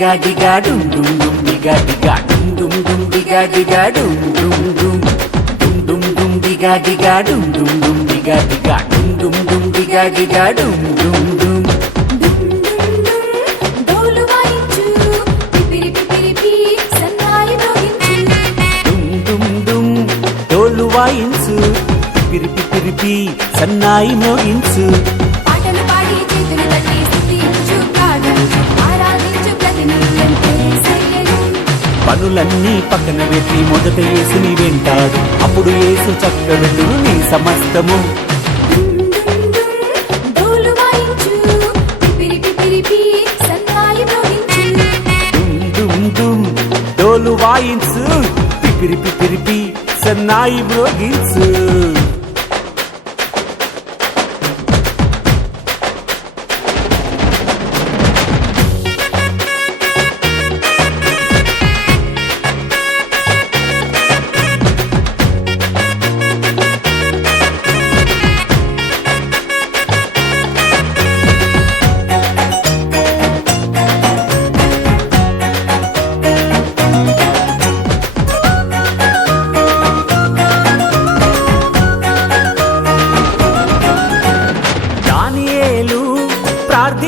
డిగా డిగా డుమ్ డుమ్ డుమ్ డిగా డిగా డుమ్ డుమ్ డుమ్ డిగా డిగా డుమ్ డుమ్ డుమ్ డుమ్ డుమ్ డుమ్ డిగా డిగా డుమ్ డుమ్ డుమ్ డిగా డిగా డుమ్ డుమ్ డుమ్ డిగా డిగా డుమ్ డుమ్ డుమ్ డోలు వాయించు పిపిరి పిపిరి సన్నాయి మోగించు డుమ్ డుమ్ డుమ్ డోలు వాయించు పిరిపి పిరిపి సన్నాయి మోగించు పనులన్నీ పక్కన పెట్టి మొదట యేసుని వెంటాడు. అప్పుడు యేసు చక్కడు నీ సమస్తము. వాయించు పిపిరి పిపిరి సన్నాయి మోగించు డోలు వాయించు పిపిరి పిపిరిపి సన్నాయి మ్రోగించు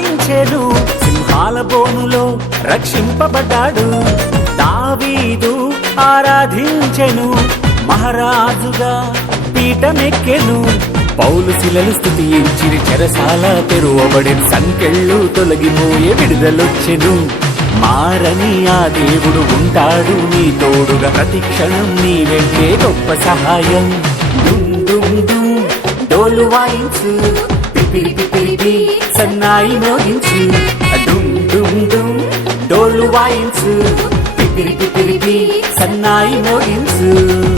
ప్రార్థించెను సింహాల బోనులో రక్షింపబడ్డాడు. దావీదు ఆరాధించెను మహారాజుగా పీఠమెక్కెను. పౌలు శిలలు స్థుతించిరి చెరసాల తెరువబడి సంకెళ్ళు తొలగిపోయే విడుదలొచ్చెను. మారని ఆ దేవుడు ఉంటాడు నీ తోడుగా ప్రతి క్షణం నీ వెంటే గొప్ప సహాయం. డోలు వాయించు పిపిలి నాయి మోగించు. డుమ్ డుమ్ డుమ్ డోలు వాయించు. పిపిరి పిపిరి సన్నాయి మోగించు.